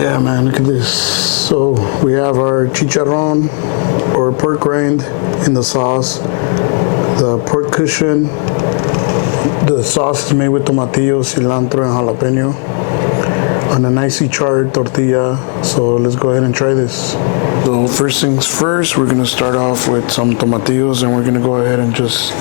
yeah, man, look at this. So we have our chicharron or pork rind in the sauce, the pork cushion. The sauce is made with tomatillos, cilantro, and jalapeno on a nicely charred tortilla. So let's go ahead and try this. So first things first, we're gonna start off with some tomatillos, and we're gonna go ahead and just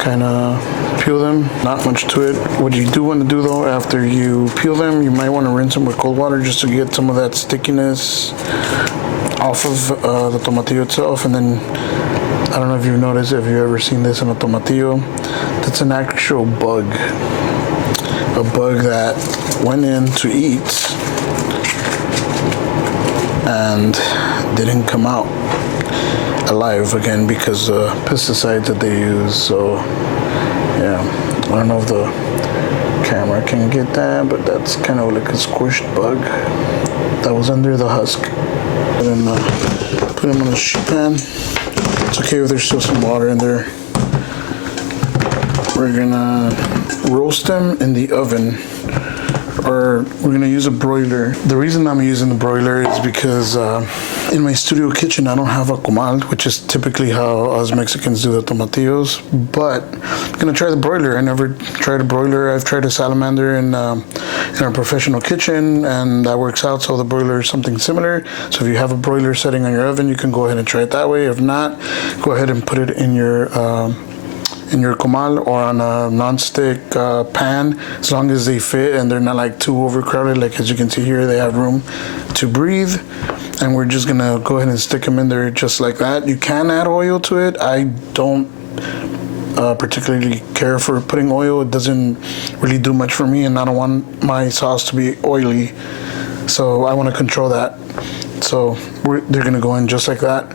kind of peel them. Not much to it. What you do want to do though, after you peel them, you might want to rinse them with cold water just to get some of that stickiness off of the tomatillo itself. And then, I don't know if you've noticed, if you've ever seen this in a tomatillo, that's an actual bug. A bug that went in to eat and didn't come out alive again because of pesticides that they use. So yeah, I don't know if the camera can get that, but that's kind of like a squished bug that was under the husk. And then put them on a sheet pan. It's okay if there's still some water in there. We're gonna roast them in the oven, or we're gonna use a broiler. The reason I'm using the broiler is because in my studio kitchen I don't have a comal, which is typically how us Mexicans do the tomatillos, but I'm gonna try the broiler. I never tried a broiler. I've tried a salamander in our professional kitchen, and that works out. So the broiler is something similar. So if you have a broiler setting on your oven, you can go ahead and try it that way. If not, go ahead and put it in your comal or on a non-stick pan, as long as they fit and they're not like too overcrowded. Like as you can see here, they have room to breathe. And we're just gonna go ahead and stick them in there just like that. You can add oil to it. I don't particularly care for putting oil. It doesn't really do much for me, and I don't want my sauce to be oily. So I want to control that. So they're gonna go in just like that.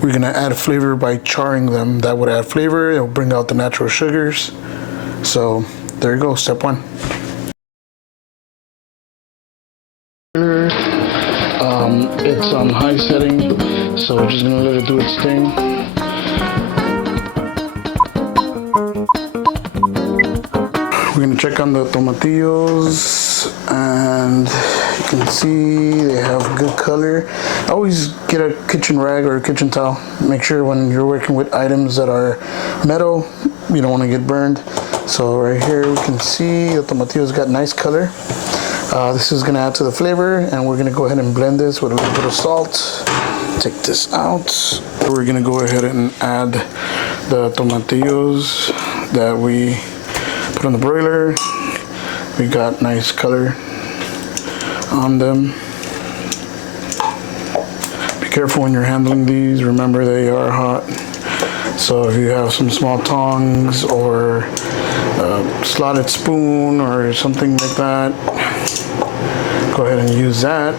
We're gonna add flavor by charring them. That would add flavor. It'll bring out the natural sugars. So there you go, step one. It's on high setting, so we're just gonna let it do its thing. We're gonna check on the tomatillos, and you can see they have good color. Always get a kitchen rag or a kitchen towel. Make sure when you're working with items that are metal, you don't want to get burned. So right here we can see the tomatillos got nice color. This is gonna add to the flavor, and we're gonna go ahead and blend this with a little bit of salt. Take this out. We're gonna go ahead and add the tomatillos that we put on the broiler. We got nice color on them. Be careful when you're handling these. Remember, they are hot. So if you have some small tongs or a slotted spoon or something like that, go ahead and use that.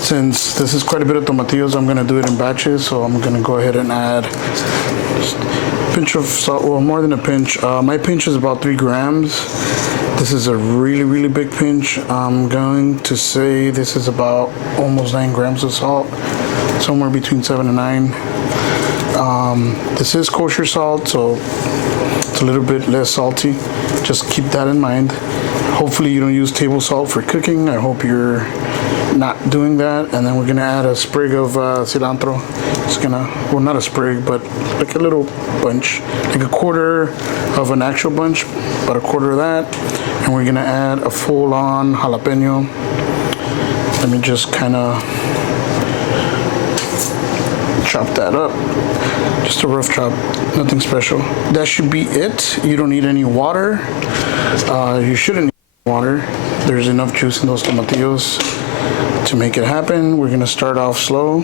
Since this is quite a bit of tomatillos, I'm gonna do it in batches, so I'm gonna go ahead and add just a pinch of salt, well, more than a pinch. My pinch is about 3 grams. This is a really, really big pinch. I'm going to say this is about almost 9 grams of salt, somewhere between 7 and 9. This is kosher salt, so it's a little bit less salty. Just keep that in mind. Hopefully you don't use table salt for cooking. I hope you're not doing that. And then we're gonna add a sprig of cilantro. It's gonna, well, not a sprig, but like a little bunch, like a quarter of an actual bunch, about a quarter of that. And we're gonna add a full-on jalapeno. Let me just kind of chop that up. Just a rough chop, nothing special. That should be it. You don't need any water. You shouldn't need water. There's enough juice in those tomatillos to make it happen. We're gonna start off slow.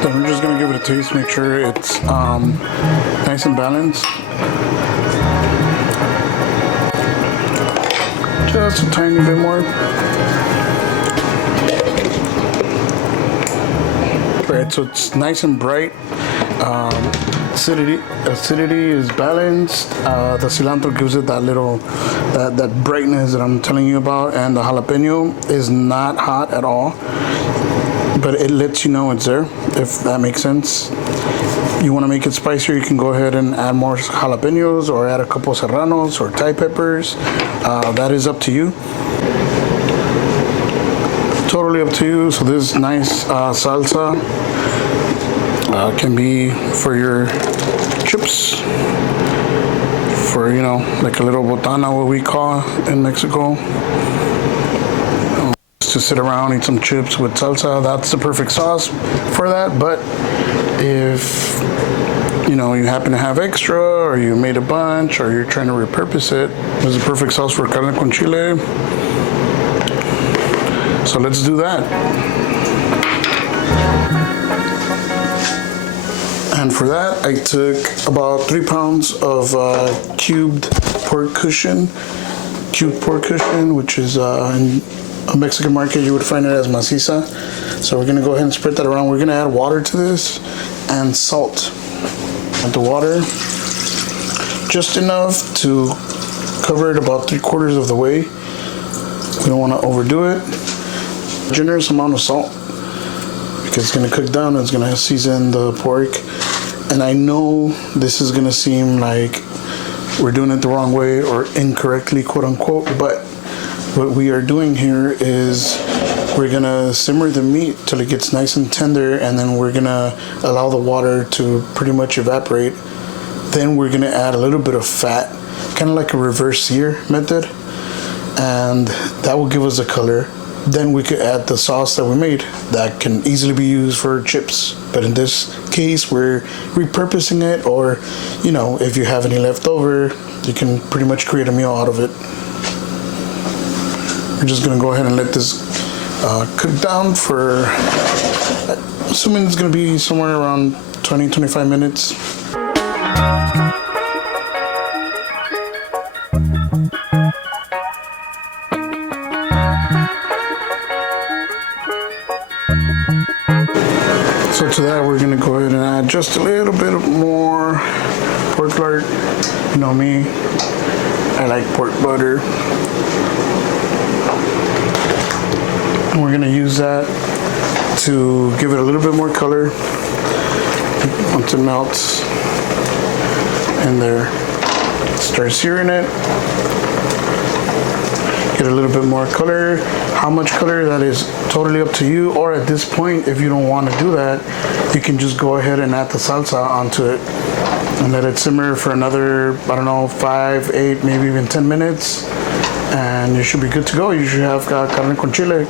Then we're just gonna give it a taste, make sure it's nice and balanced. Just a tiny bit more. Right, so it's nice and bright. acidity is balanced. The cilantro gives it that little, that brightness that I'm telling you about, and the jalapeno is not hot at all, but it lets you know it's there, if that makes sense. You want to make it spicier, you can go ahead and add more jalapenos or add a couple serranos or Thai peppers. That is up to you. Totally up to you. So this nice salsa can be for your chips, for, you know, like a little botana, what we call in Mexico. To sit around, eat some chips with salsa. That's the perfect sauce for that. But if, you know, you happen to have extra, or you made a bunch, or you're trying to repurpose it, this is a perfect sauce for carne con chile. So let's do that. And for that, I took about 3 pounds of cubed pork cushion, which is in a Mexican market, you would find it as maciza. So we're gonna go ahead and spread that around. We're gonna add water to this and salt. Add the water, just enough to cover it about 3/4 of the way. We don't wanna overdo it. Generous amount of salt, because it's gonna cook down, it's gonna season the pork. And I know this is gonna seem like we're doing it the wrong way or incorrectly, quote unquote, but what we are doing here is we're gonna simmer the meat till it gets nice and tender, and then we're gonna allow the water to pretty much evaporate. Then we're gonna add a little bit of fat, kind of like a reverse sear method, and that will give us a color. Then we could add the sauce that we made that can easily be used for chips. But in this case, we're repurposing it, or, you know, if you have any left over, you can pretty much create a meal out of it. We're just gonna go ahead and let this cook down for, assuming it's gonna be somewhere around 20-25 minutes. So to that, we're gonna go ahead and add just a little bit more pork lard. You know me, I like pork butter. And we're gonna use that to give it a little bit more color once it melts in there. Start searing it. Get a little bit more color. How much color, that is totally up to you. Or at this point, if you don't want to do that, you can just go ahead and add the salsa onto it and let it simmer for another, I don't know, 5, 8, maybe even 10 minutes. And you should be good to go. You should have carne con chile.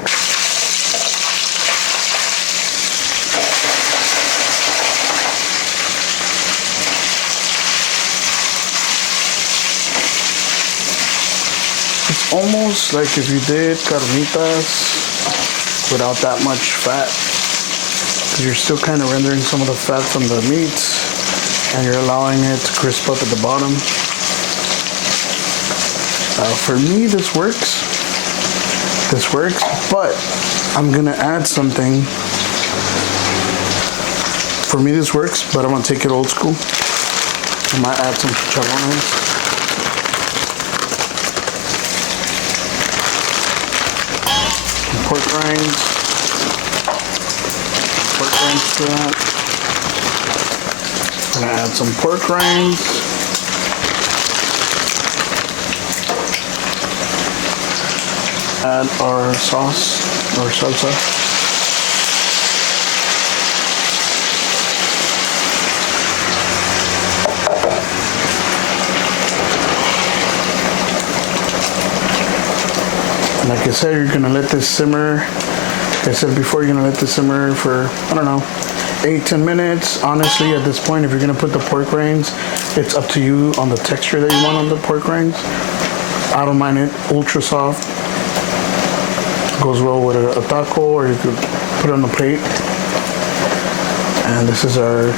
It's almost like if you did carnitas without that much fat, because you're still kind of rendering some of the fat from the meat, and you're allowing it to crisp up at the bottom. For me, this works, but I'm gonna add something. For me, this works, but I'm gonna take it old school. I might add some chicharrones. Pork rinds to that. I'm gonna add some pork rinds. Add our sauce, or salsa. Like I said, you're gonna let this simmer. Like I said before, you're gonna let this simmer for, I don't know, 8-10 minutes. Honestly, at this point, if you're gonna put the pork rinds, it's up to you on the texture that you want on the pork rinds. I don't mind it ultra soft. Goes well with a taco, or you could put it on the plate. And this is our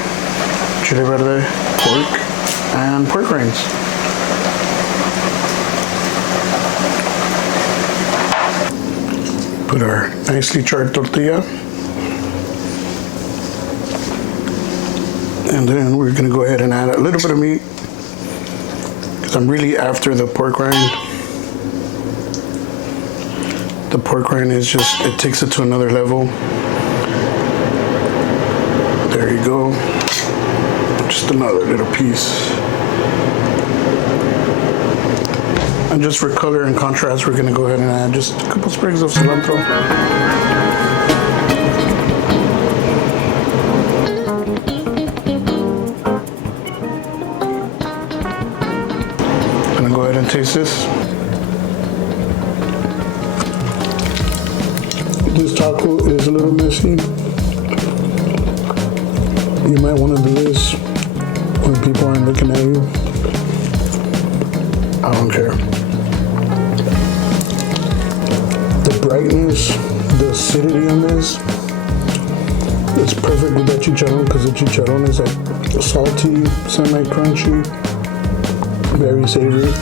Chile Verde pork and pork rinds. Put our nicely charred tortilla. And And then we're gonna go ahead and add a little bit of meat because I'm really after the pork rind. The pork rind is just, it takes it to another level. There you go. Just another little piece. And just for color and contrast, we're gonna go ahead and add just a couple sprigs of cilantro. Gonna go ahead and taste this. This taco is a little messy. You might want to do this when people aren't looking at you. I don't care. The brightness, the acidity on this is perfect with that chicharron because the chicharron is like salty, semi-crunchy, very savory.